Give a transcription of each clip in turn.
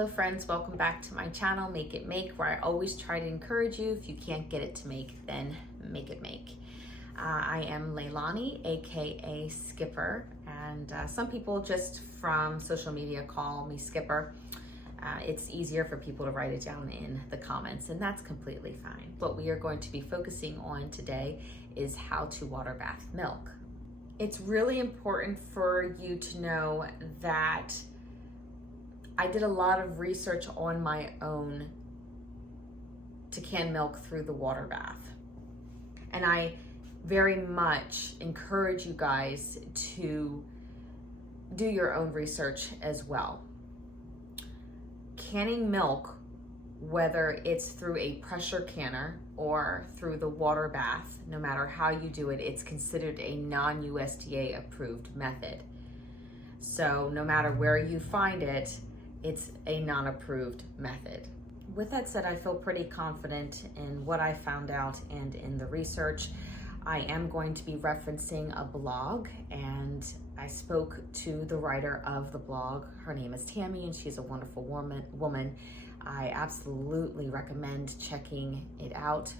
Hello friends, welcome back to my channel, Make It Make, where I always try to encourage you, if you can't get it to make, then make it make. I am Leilani, aka Skipper, and some people just from social media call me Skipper. It's easier for people to write it down in the comments, and that's completely fine. What we are going to be focusing on today is how to water bath milk. It's really important for you to know that I did a lot of research on my own to can milk through the water bath. And I very much encourage you guys to do your own research as well. Canning milk, whether it's through a pressure canner or through the water bath, no matter how you do it, it's considered a non-USDA approved method. So no matter where you find it, it's a non-approved method. With that said, I feel pretty confident in what I found out and in the research. I am going to be referencing a blog, and I spoke to the writer of the blog. Her name is Tammy, and she's a wonderful woman. I absolutely recommend checking it out.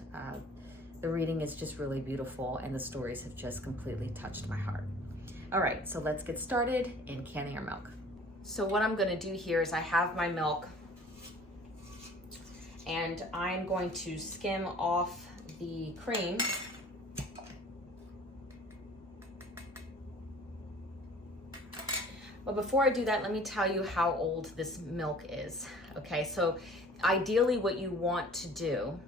The reading is just really beautiful, and the stories have just completely touched my heart. All right, so let's get started in canning our milk. So what I'm gonna do here is I have my milk, and I'm going to skim off the cream. But before I do that, let me tell you how old this milk is. Okay, so ideally what you want to do,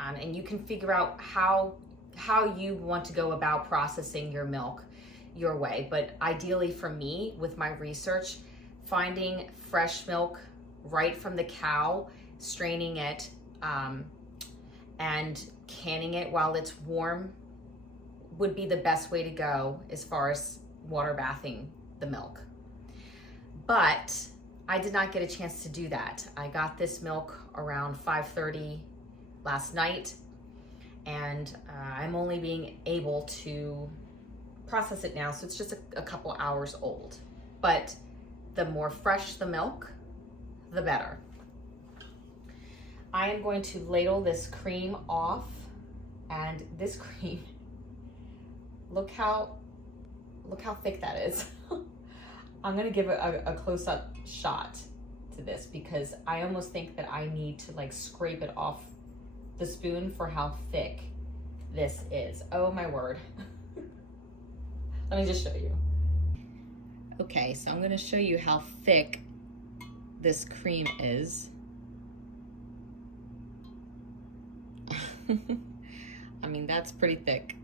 and you can figure out how you want to go about processing your milk your way, but ideally for me, with my research, finding fresh milk right from the cow, straining it, and canning it while it's warm would be the best way to go as far as water bathing the milk. But I did not get a chance to do that. I got this milk around 5:30 last night, and I'm only being able to process it now, so it's just a couple hours old. But the more fresh the milk, the better. I am going to ladle this cream off, and this cream, look how thick that is. I'm gonna give a close-up shot to this because I almost think that I need to like scrape it off the spoon for how thick this is. Oh my word. Let me just show you. Okay, so I'm gonna show you how thick this cream is. I mean, that's pretty thick.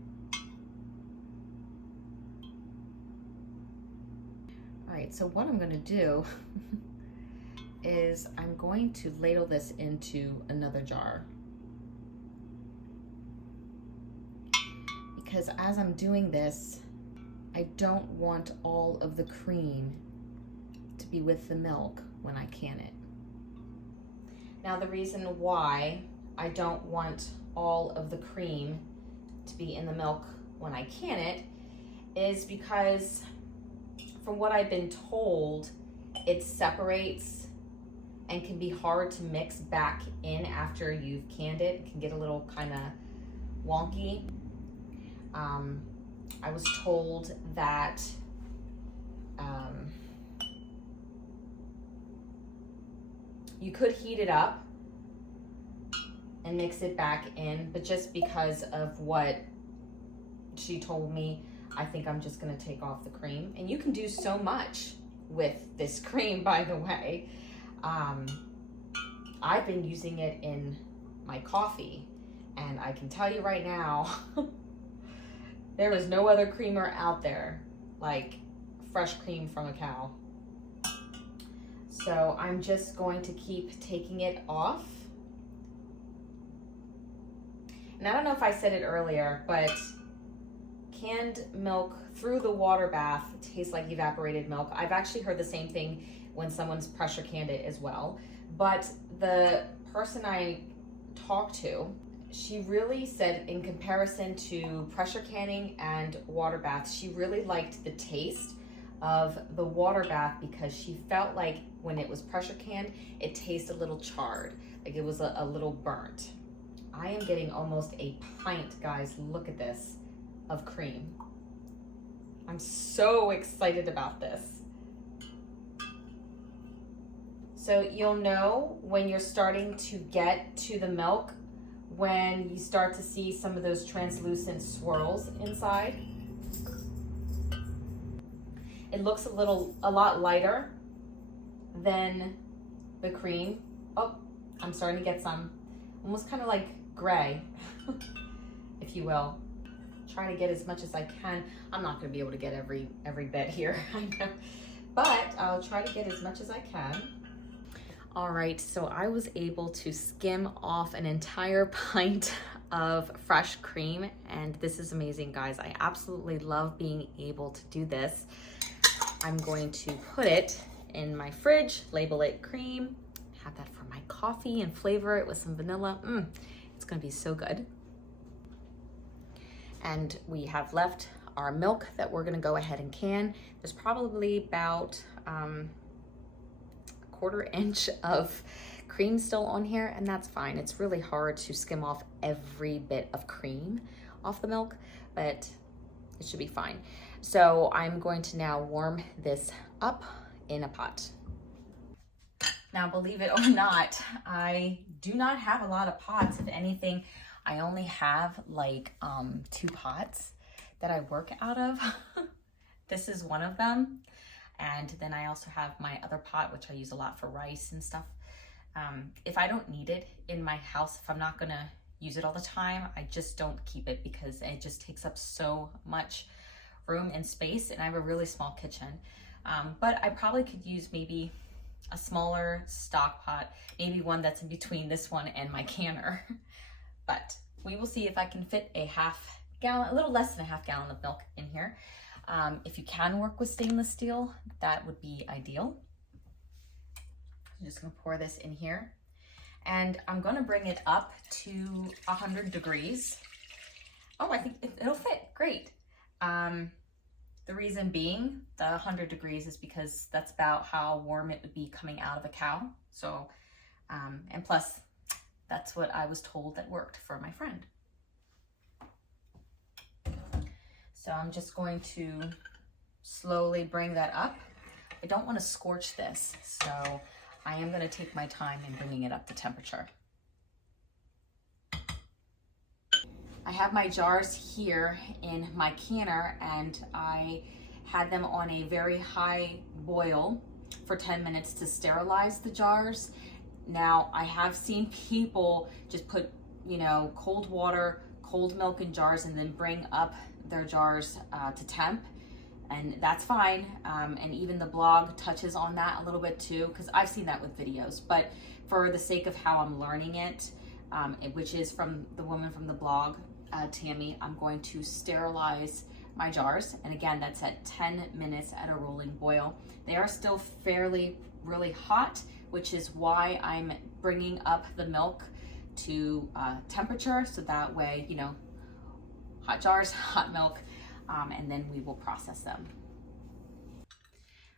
All right, so what I'm gonna do is I'm going to ladle this into another jar. Because as I'm doing this, I don't want all of the cream to be with the milk when I can it. Now, the reason why I don't want all of the cream to be in the milk when I can it is because from what I've been told, it separates and can be hard to mix back in after you've canned it. It can get a little kind of wonky. I was told that you could heat it up and mix it back in, but just because of what she told me, I think I'm just gonna take off the cream. And you can do so much with this cream, by the way. I've been using it in my coffee, and I can tell you right now, there is no other creamer out there like fresh cream from a cow. So I'm just going to keep taking it off. And I don't know if I said it earlier, but canned milk through the water bath tastes like evaporated milk. I've actually heard the same thing when someone's pressure canned it as well. But the person I talked to, she really said in comparison to pressure canning and water baths, she really liked the taste of the water bath because she felt like when it was pressure canned, it tasted a little charred, like it was a little burnt. I am getting almost a pint, guys, look at this, of cream. I'm so excited about this. So you'll know when you're starting to get to the milk, when you start to see some of those translucent swirls inside. It looks a lot lighter than the cream. Oh, I'm starting to get some, almost kind of like gray, if you will. Try to get as much as I can. I'm not gonna be able to get every bit here, I know, but I'll try to get as much as I can. All right, so I was able to skim off an entire pint of fresh cream, and this is amazing, guys. I absolutely love being able to do this. I'm going to put it in my fridge, label it cream, have that for my coffee and flavor it with some vanilla. It's gonna be so good. And we have left our milk that we're gonna go ahead and can. There's probably about a quarter inch of cream still on here, and that's fine. It's really hard to skim off every bit of cream off the milk, but it should be fine. So I'm going to now warm this up in a pot. Now, believe it or not, I do not have a lot of pots. If anything, I only have like 2 pots that I work out of. This is one of them. And then I also have my other pot, which I use a lot for rice and stuff. If I don't need it in my house, if I'm not gonna use it all the time, I just don't keep it because it just takes up so much room and space, and I have a really small kitchen. But I probably could use maybe a smaller stock pot, maybe one that's in between this one and my canner. But we will see if I can fit a half gallon, a little less than a half gallon of milk in here. If you can work with stainless steel, that would be ideal. I'm just gonna pour this in here, and I'm gonna bring it up to 100 degrees. Oh, I think it'll fit, great. The reason being the 100 degrees is because that's about how warm it would be coming out of a cow. So, and plus, that's what I was told that worked for my friend. So I'm just going to slowly bring that up. I don't want to scorch this, so I am going to take my time in bringing it up to temperature. I have my jars here in my canner, and I had them on a very high boil for 10 minutes to sterilize the jars. Now, I have seen people just put, you know, cold water, cold milk in jars and then bring up their jars to temp, and that's fine. And even the blog touches on that a little bit too, because I've seen that with videos. But for the sake of how I'm learning it, which is from the woman from the blog, Tammy, I'm going to sterilize my jars. And again, that's at 10 minutes at a rolling boil. They are still really hot, which is why I'm bringing up the milk to temperature, so that way, you know, hot jars, hot milk, and then we will process them.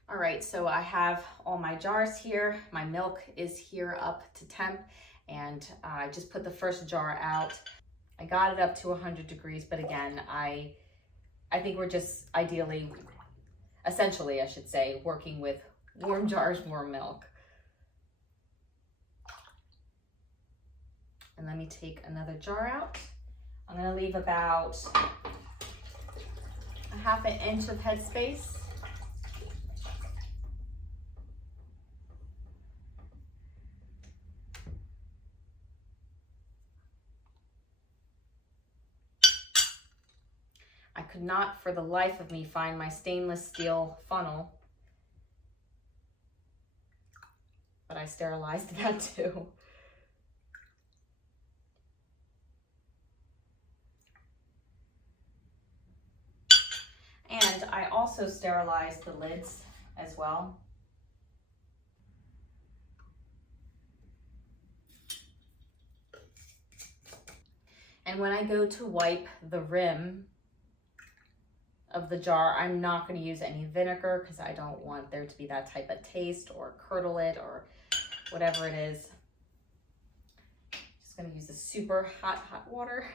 All right, so I have all my jars here. My milk is here up to temp, and I just put the first jar out. I got it up to 100 degrees, but again, I think we're just essentially, I should say, working with warm jars, warm milk. And let me take another jar out. I'm gonna leave about a half an inch of headspace. I could not for the life of me find my stainless steel funnel, but I sterilized that too. And I also sterilized the lids as well. And when I go to wipe the rim of the jar. I'm not going to use any vinegar because I don't want there to be that type of taste or curdle it or whatever it is. Just going to use the super hot water.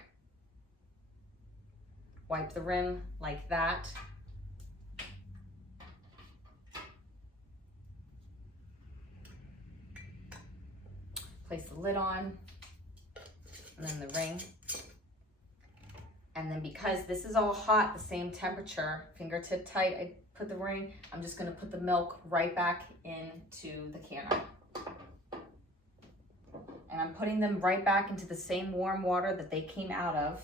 Wipe the rim like that. Place the lid on, and then the ring. And then because this is all hot, the same temperature, fingertip tight, I put the ring, I'm just gonna put the milk right back into the canner. And I'm putting them right back into the same warm water that they came out of.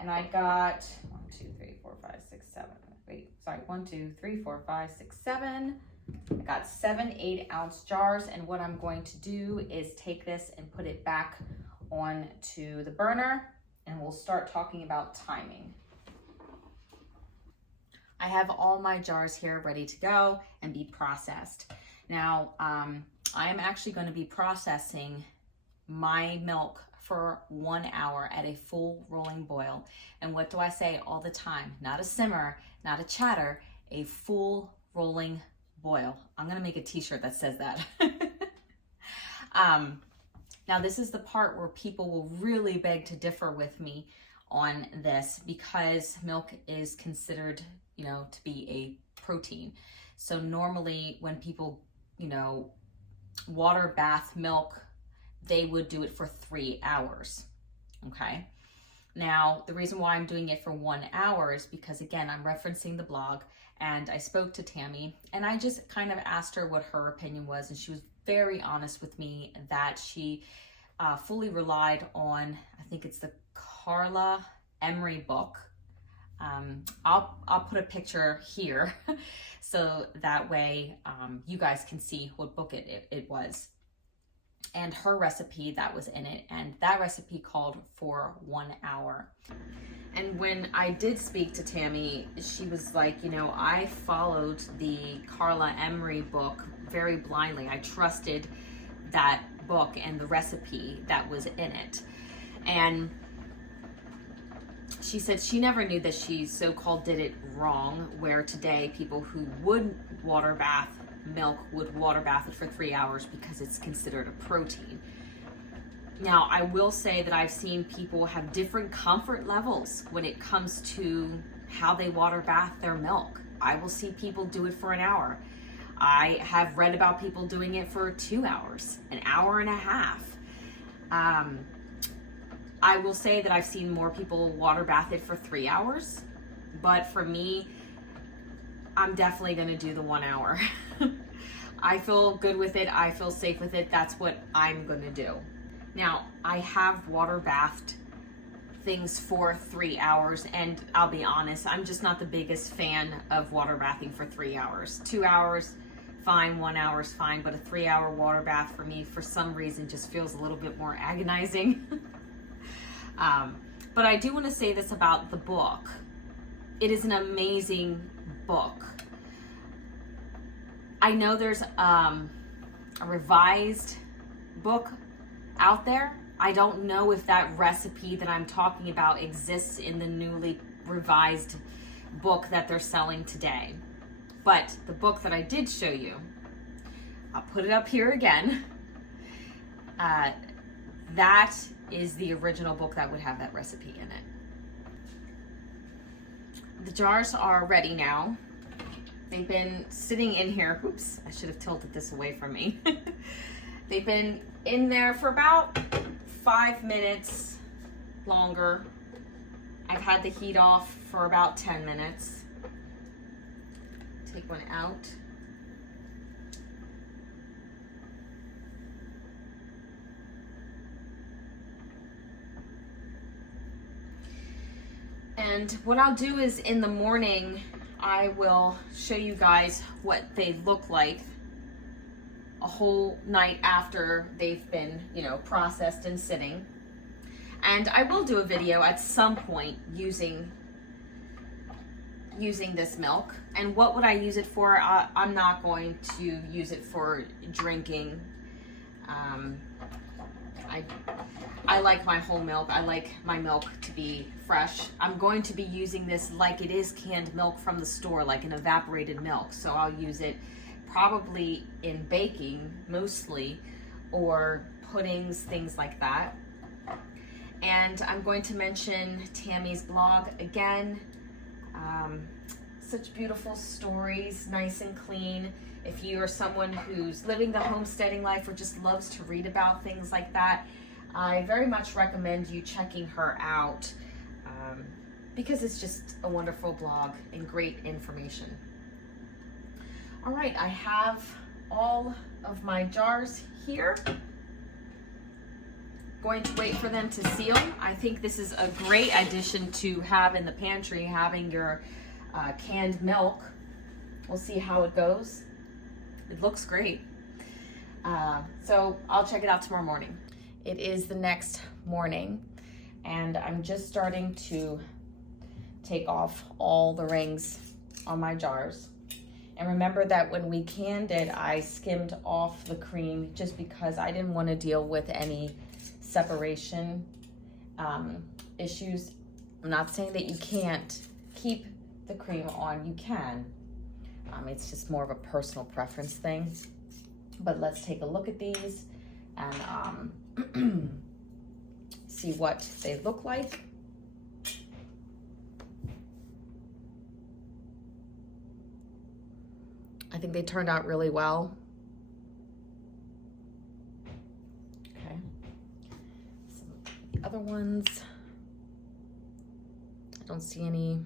And I got 1, 2, 3, 4, 5, 6, 7. Wait, sorry, 1, 2, 3, 4, 5, 6, 7. I got 7 8-ounce jars, and what I'm going to do is take this and put it back onto the burner, and we'll start talking about timing. I have all my jars here ready to go and be processed. Now, I am actually going to be processing my milk for 1 hour at a full rolling boil. And what do I say all the time? Not a simmer, not a chatter, a full rolling boil. I'm gonna make a t-shirt that says that. Now this is the part where people will really beg to differ with me on this, because milk is considered, you know, to be a protein. So normally when people, you know, water bath milk, they would do it for 3 hours, okay? Now, the reason why I'm doing it for 1 hour is because, again, I'm referencing the blog, and I spoke to Tammy, and I just kind of asked her what her opinion was, and she was very honest with me that she fully relied on, I think it's the Carla Emery book. I'll put a picture here so that way you guys can see what book it was, and her recipe that was in it, and that recipe called for 1 hour. And when I did speak to Tammy, she was like, you know, I followed the Carla Emery book very blindly. I trusted that book and the recipe that was in it. And she said she never knew that she so-called did it wrong, where today people who would water bath milk would water bath it for 3 hours because it's considered a protein. Now, I will say that I've seen people have different comfort levels when it comes to how they water bath their milk. I will see people do it for an hour. I have read about people doing it for 2 hours, an hour and a half. I will say that I've seen more people water bath it for 3 hours, but for me, I'm definitely gonna do the 1 hour. I feel good with it, I feel safe with it, that's what I'm gonna do. Now, I have water bathed things for 3 hours, and I'll be honest, I'm just not the biggest fan of water bathing for 3 hours. 2 hours, fine, 1 hour is fine, but a 3 hour water bath for me, for some reason, just feels a little bit more agonizing. But I do want to say this about the book. It is an amazing book. I know there's a revised book out there. I don't know if that recipe that I'm talking about exists in the newly revised book that they're selling today. But the book that I did show you, I'll put it up here again. That is the original book that would have that recipe in it. The jars are ready now. They've been sitting in here. Oops, I should have tilted this away from me. They've been in there for about 5 minutes longer. I've had the heat off for about 10 minutes. Take one out. And what I'll do is in the morning, I will show you guys what they look like a whole night after they've been, you know, processed and sitting. And I will do a video at some point using this milk. And what would I use it for? I'm not going to use it for drinking. I like my whole milk. I like my milk to be fresh. I'm going to be using this like it is canned milk from the store, like an evaporated milk. So I'll use it probably in baking mostly, or puddings, things like that. And I'm going to mention Tammy's blog again. Such beautiful stories, nice and clean. If you are someone who's living the homesteading life or just loves to read about things like that, I very much recommend you checking her out because it's just a wonderful blog and great information. All right, I have all of my jars here. Going to wait for them to seal. I think this is a great addition to have in the pantry, having your canned milk. We'll see how it goes. It looks great. So I'll check it out tomorrow morning. It is the next morning, and I'm just starting to take off all the rings on my jars. And remember that when we canned it, I skimmed off the cream just because I didn't want to deal with any separation issues. I'm not saying that you can't keep the cream on, you can. It's just more of a personal preference thing. But let's take a look at these and see what they look like. I think they turned out really well. Okay. The other ones, I don't see any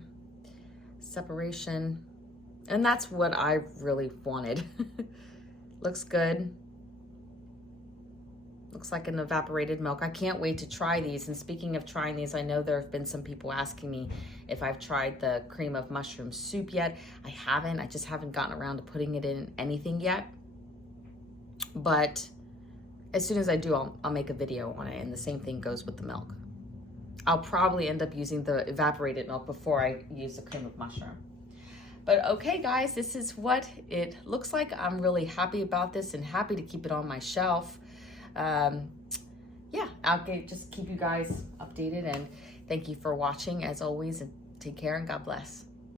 separation. And that's what I really wanted. Looks good. Looks like an evaporated milk. I can't wait to try these. And speaking of trying these, I know there have been some people asking me if I've tried the cream of mushroom soup yet. I haven't. I just haven't gotten around to putting it in anything yet. But as soon as I do, I'll make a video on it. And the same thing goes with the milk. I'll probably end up using the evaporated milk before I use the cream of mushroom. But okay, guys, this is what it looks like. I'm really happy about this and happy to keep it on my shelf. Yeah, I'll just keep you guys updated, and thank you for watching as always, and take care and God bless.